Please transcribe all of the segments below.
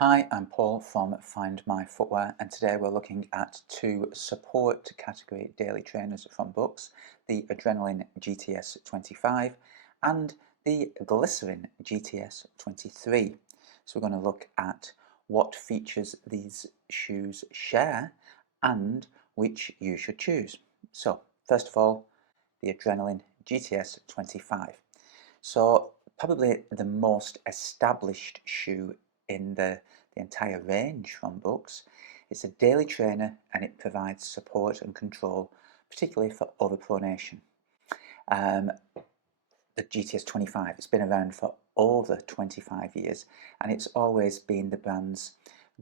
Hi, I'm Paul from Find My Footwear, and today we're looking at two support category daily trainers from Brooks, the Adrenaline GTS 25 and the Glycerin GTS 23. So we're going to look at what features these shoes share and which you should choose. So first of all, the Adrenaline GTS 25. So probably the most established shoe in the entire range from Brooks. It's a daily trainer and it provides support and control, particularly for overpronation. Um, the GTS 25, it's been around for over 25 years and it's always been the brand's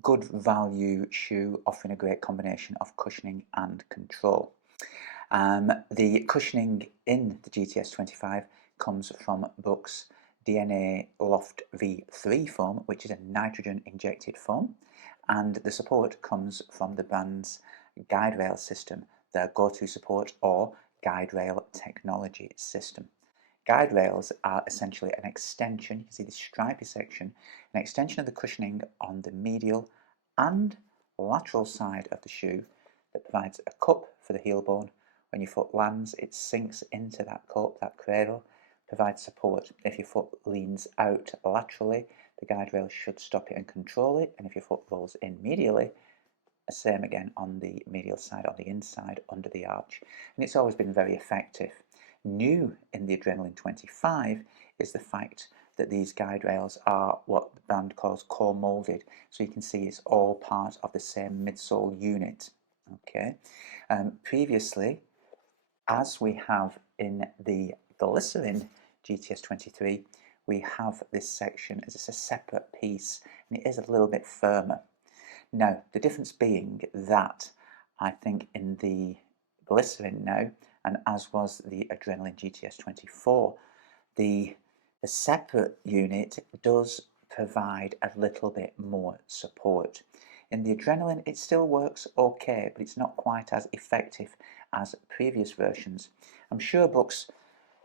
good value shoe, offering a great combination of cushioning and control. The cushioning in the GTS 25 comes from Brooks DNA Loft V3 foam, which is a nitrogen injected foam, and the support comes from the brand's guide rail system, their go-to support or guide rail technology system. Guide rails are essentially an extension, you can see the stripy section, an extension of the cushioning on the medial and lateral side of the shoe that provides a cup for the heel bone. When your foot lands, it sinks into that cup, that cradle, provides support. If your foot leans out laterally, the guide rail should stop it and control it, and if your foot rolls in medially, same again on the medial side, on the inside, under the arch. And it's always been very effective. New in the Adrenaline 25 is the fact that these guide rails are what the brand calls co-molded. So you can see it's all part of the same midsole unit. Okay. Previously, as we have in the Glycerin GTS 23, we have this section as it's a separate piece and it is a little bit firmer. Now, the difference being that I think in the Glycerin now, and as was the Adrenaline GTS 24, the separate unit does provide a little bit more support. In the Adrenaline, it still works okay, but it's not quite as effective as previous versions. I'm sure Brooks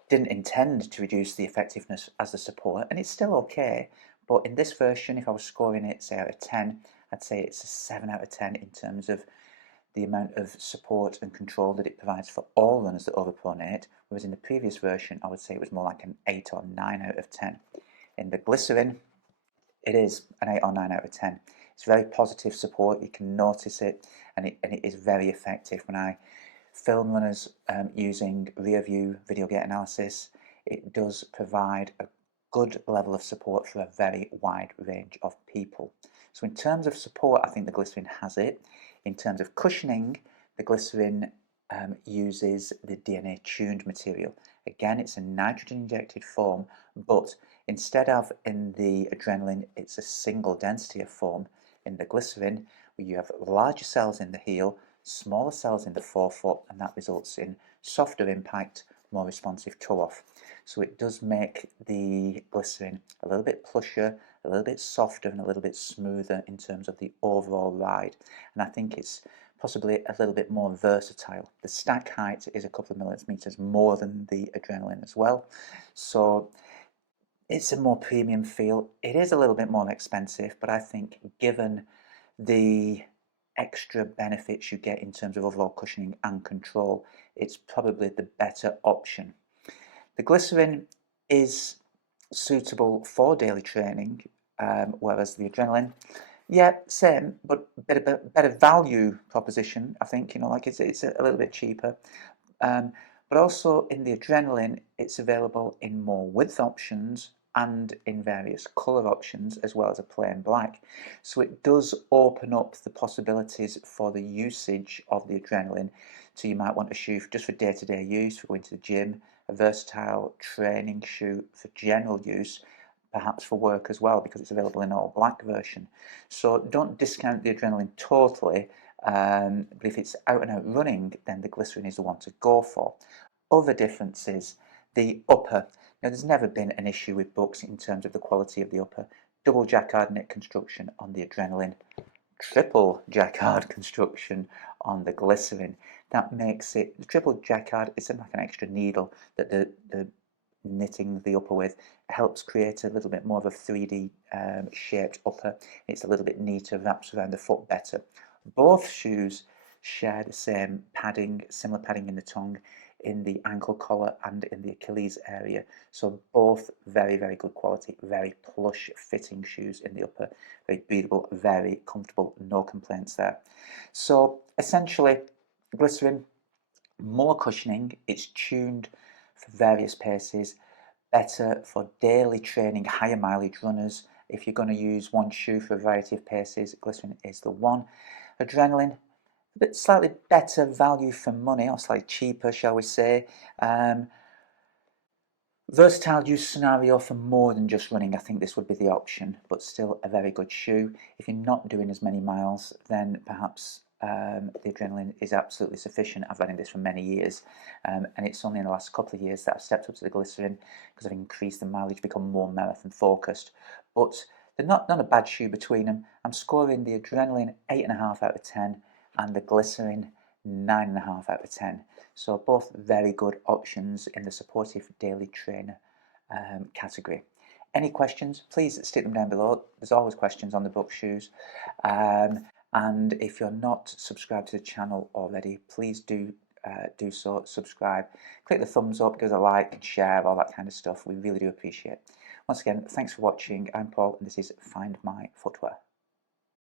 didn't intend to reduce the effectiveness as the support, and it's still okay, but in this version, if I was scoring it, say, out of 10, I'd say it's a 7 out of 10 in terms of the amount of support and control that it provides for all runners that overpronate, whereas in the previous version, I would say it was more like an 8 or 9 out of 10. In the Glycerin, it is an 8 or 9 out of 10. It's very positive support, you can notice it, and it is very effective. When I film runners using rear view video gait analysis, it does provide a good level of support for a very wide range of people. So in terms of support, I think the Glycerin has it. In terms of cushioning, the Glycerin uses the DNA tuned material. Again, it's a nitrogen injected foam, but instead of in the Adrenaline, it's a single density of foam. In the Glycerin, where you have larger cells in the heel, smaller cells in the forefoot, and that results in softer impact, more responsive toe off. So it does make the Glycerin a little bit plusher, a little bit softer, and a little bit smoother in terms of the overall ride. And I think it's possibly a little bit more versatile. The stack height is a couple of millimeters more than the Adrenaline as well. So it's a more premium feel. It is a little bit more expensive, but I think given the extra benefits you get in terms of overall cushioning and control, it's probably the better option. The Glycerin is suitable for daily training, whereas the Adrenaline, yeah, same, but better value proposition. I think, like it's a little bit cheaper. But also in the Adrenaline, it's available in more width options and in various colour options, as well as a plain black. So it does open up the possibilities for the usage of the Adrenaline. So you might want a shoe just for day-to-day use, for going to the gym, a versatile training shoe for general use, perhaps for work as well, because it's available in all black version. So don't discount the Adrenaline totally, but if it's out and out running, then the Glycerin is the one to go for. Other differences, the upper. Now, there's never been an issue with Brooks in terms of the quality of the upper. Double jacquard knit construction on the Adrenaline, triple jacquard construction on the Glycerin. That makes it, the triple jacquard is like an extra needle that the knitting the upper with. It helps create a little bit more of a 3D shaped upper. It's a little bit neater, wraps around the foot better. Both shoes share the same padding, similar padding in the tongue, in the ankle collar and in the Achilles area. So both very, very good quality, very plush fitting shoes in the upper, very breathable, very comfortable, no complaints there. So essentially, Glycerin, more cushioning, it's tuned for various paces, better for daily training, higher mileage runners. If you're going to use one shoe for a variety of paces, Glycerin is the one. Adrenaline, a bit slightly better value for money, or slightly cheaper, shall we say. Versatile use scenario for more than just running, I think this would be the option, but still a very good shoe. If you're not doing as many miles, then perhaps the Adrenaline is absolutely sufficient. I've running this for many years, and it's only in the last couple of years that I've stepped up to the Glycerin because I've increased the mileage, become more marathon focused. But they're not a bad shoe between them. I'm scoring the Adrenaline 8.5 out of 10 and the Glycerin 9.5 out of 10. So both very good options in the supportive daily trainer category. Any questions, please stick them down below. There's always questions on the Brooks shoes. And if you're not subscribed to the channel already, please do so, subscribe. Click the thumbs up, give us a like and share, all that kind of stuff. We really do appreciate it. Once again, thanks for watching. I'm Paul and this is Find My Footwear.